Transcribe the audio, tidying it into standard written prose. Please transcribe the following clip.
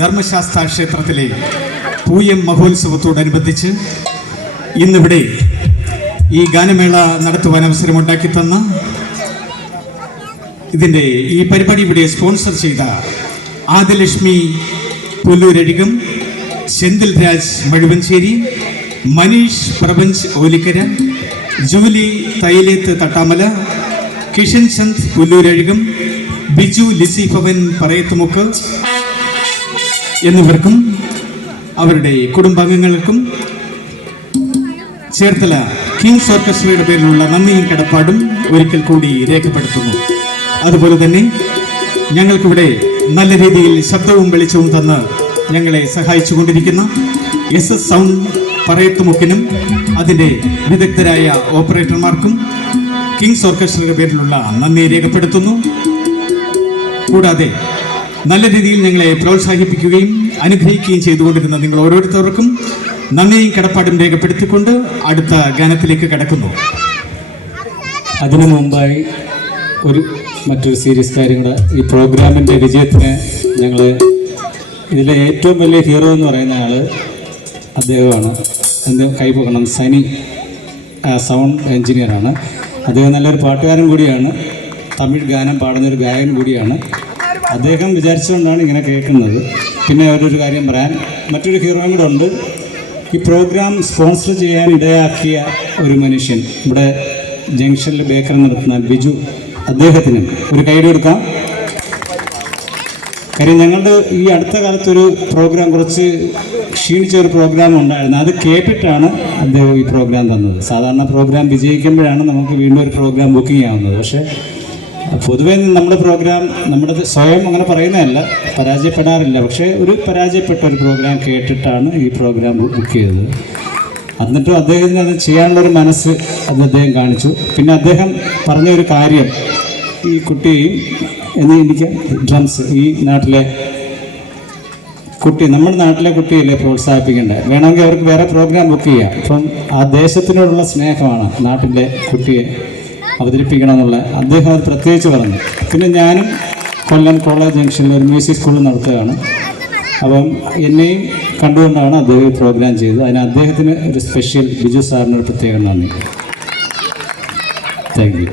ധർമ്മശാസ്ത്ര ക്ഷേത്രത്തിലെ പൂയം മഹോത്സവത്തോടനുബന്ധിച്ച് ഇന്നിവിടെ ഈ ഗാനമേള നടത്തുവാൻ അവസരമുണ്ടാക്കി തന്ന ഇതിൻ്റെ ഈ പരിപാടി ഇവിടെ സ്പോൺസർ ചെയ്ത ആദിലക്ഷ്മി പുല്ലൂരഴികം, സെന്തിൽ രാജ് മഴുവഞ്ചേരി, മനീഷ് പ്രപഞ്ച് ഓലിക്കര, ജൂലി തൈലേത്ത് തട്ടാമല, കിഷൻ ചന്ദ് പുല്ലൂരഴികം, ബിജു ലിസി ഭവൻ പറയത്തുമുക്ക് എന്നിവർക്കും അവരുടെ കുടുംബാംഗങ്ങൾക്കും ചേർത്തല കിങ്സ് ഓർക്കസ്ട്രയുടെ പേരിലുള്ള നന്ദിയും കടപ്പാടും ഒരിക്കൽ കൂടി രേഖപ്പെടുത്തുന്നു. അതുപോലെ തന്നെ ഞങ്ങൾക്കിവിടെ നല്ല രീതിയിൽ ശബ്ദവും വെളിച്ചവും തന്ന് ഞങ്ങളെ സഹായിച്ചു കൊണ്ടിരിക്കുന്ന SS സൗണ്ട് പറയത്തുമുക്കിനും അതിൻ്റെ വിദഗ്ധരായ ഓപ്പറേറ്റർമാർക്കും കിങ്സ് ഓർക്കസ്ട്രയുടെ പേരിലുള്ള നന്ദി രേഖപ്പെടുത്തുന്നു. കൂടാതെ നല്ല രീതിയിൽ ഞങ്ങളെ പ്രോത്സാഹിപ്പിക്കുകയും അനുഗ്രഹിക്കുകയും ചെയ്തുകൊണ്ടിരുന്ന നിങ്ങൾ ഓരോരുത്തർക്കും നന്ദിയും കടപ്പാടും രേഖപ്പെടുത്തിക്കൊണ്ട് അടുത്ത ഗാനത്തിലേക്ക് കടക്കുന്നു. അതിനു മുമ്പായി മറ്റൊരു സീരിയസ് കാര്യം കൂടെ. ഈ പ്രോഗ്രാമിൻ്റെ വിജയത്തിന് ഞങ്ങൾ ഇതിലെ ഏറ്റവും വലിയ ഹീറോ എന്ന് പറയുന്ന ആൾ അദ്ദേഹമാണ്. കൈപോകണം സനി, സൗണ്ട് എഞ്ചിനീയറാണ്. അദ്ദേഹം നല്ലൊരു പാട്ടുകാരൻ കൂടിയാണ്, തമിഴ് ഗാനം പാടുന്നൊരു ഗായകൻ കൂടിയാണ്. അദ്ദേഹം വിചാരിച്ചുകൊണ്ടാണ് ഇങ്ങനെ കേൾക്കുന്നത്. പിന്നെ ഒരു കാര്യം പറയാൻ, മറ്റൊരു ഹീറോയും കൂടെ ഉണ്ട്. ഈ പ്രോഗ്രാം സ്പോൺസർ ചെയ്യാൻ ഇടയാക്കിയ ഒരു മനുഷ്യൻ, ഇവിടെ ജംഗ്ഷനിൽ ബേക്കറി നടത്തുന്ന ബിജു, അദ്ദേഹത്തിന് ഒരു കൈഡി കൊടുക്കാം. കാര്യം ഞങ്ങളുടെ ഈ അടുത്ത കാലത്തൊരു പ്രോഗ്രാം, കുറച്ച് ക്ഷീണിച്ച ഒരു പ്രോഗ്രാം ഉണ്ടായിരുന്നു. അത് കേട്ടിട്ടാണ് അദ്ദേഹം ഈ പ്രോഗ്രാം തന്നത്. സാധാരണ പ്രോഗ്രാം വിജയിക്കുമ്പോഴാണ് നമുക്ക് വീണ്ടും ഒരു പ്രോഗ്രാം ബുക്കിംഗ് ആവുന്നത്. പക്ഷേ പൊതുവേ നമ്മുടെ പ്രോഗ്രാം സ്വയം അങ്ങനെ പറയുന്നതല്ല, പരാജയപ്പെടാറില്ല. പക്ഷേ പരാജയപ്പെട്ട ഒരു പ്രോഗ്രാം കേട്ടിട്ടാണ് ഈ പ്രോഗ്രാം ബുക്ക് ചെയ്തത്. എന്നിട്ടും അദ്ദേഹത്തിന് അത് ചെയ്യാനുള്ളൊരു മനസ്സ് അദ്ദേഹം കാണിച്ചു. പിന്നെ അദ്ദേഹം പറഞ്ഞൊരു കാര്യം, ഈ കുട്ടിയും എനിക്ക് ഡ്രംസ്, ഈ നാട്ടിലെ കുട്ടി, നമ്മുടെ നാട്ടിലെ കുട്ടിയല്ലേ പ്രോത്സാഹിപ്പിക്കേണ്ടത്. വേണമെങ്കിൽ അവർക്ക് വേറെ പ്രോഗ്രാം ബുക്ക് ചെയ്യാം. അപ്പം ആ ദേശത്തിനോടുള്ള സ്നേഹമാണ് നാട്ടിലെ കുട്ടിയെ അവതരിപ്പിക്കണമെന്നുള്ള അദ്ദേഹം അത് പ്രത്യേകിച്ച് പറഞ്ഞു. പിന്നെ ഞാനും കൊല്ലം കോളേജ് ജംഗ്ഷനിൽ ഒരു മ്യൂസിക് സ്കൂളിൽ നടത്തുകയാണ്. അപ്പം എന്നെയും കണ്ടുകൊണ്ടാണ് അദ്ദേഹം പ്രോഗ്രാം ചെയ്തത്. അതിന് അദ്ദേഹത്തിന് ഒരു സ്പെഷ്യൽ ബിജു സാറിനൊരു പ്രത്യേകം നന്ദി. Thank you.